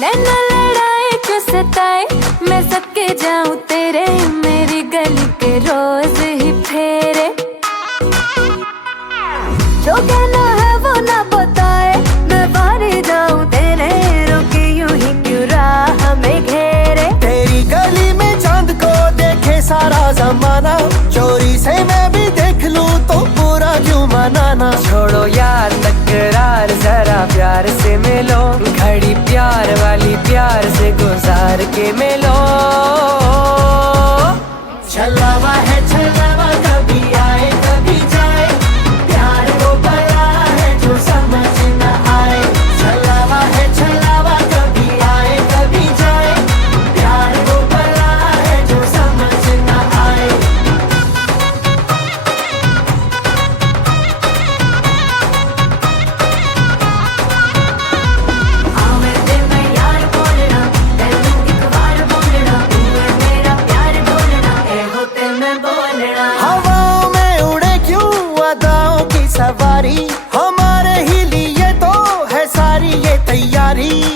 नैना लड़ाए क्यों सताए, मैं सबके जाऊं तेरे, मेरी गली के रोज ही फेरे। जो कहना है वो ना बताए, मैं बाहर जाऊं तेरे, रोके यूं ही क्यों राह में घेरे। तेरी गली में चांद को देखे सारा जमाना, चोरी से मैं भी देख लूं तो पूरा क्यों मनाना। छोड़ो यार तकरार, जरा प्यार से मिलो, घड़ी प्यार वाली प्यार से गुजार के मिलो। छलावा है छलावा, कभी आए कभी जाए, प्यार वो बड़ा है जो समझ न आए। छलावा है छलावा, कभी आए कभी जाए, प्यार वो बड़ा है जो समझ न आए। आवे ते मैं यार बोलना, तेनू एक बार बोलना, तू है मेरा प्यार बोलना, ए होते मैं बोलना। हवाओं में उड़े क्यों अदाओं की सवारी, हमारे ही लिए तो है सारी ये तैयारी।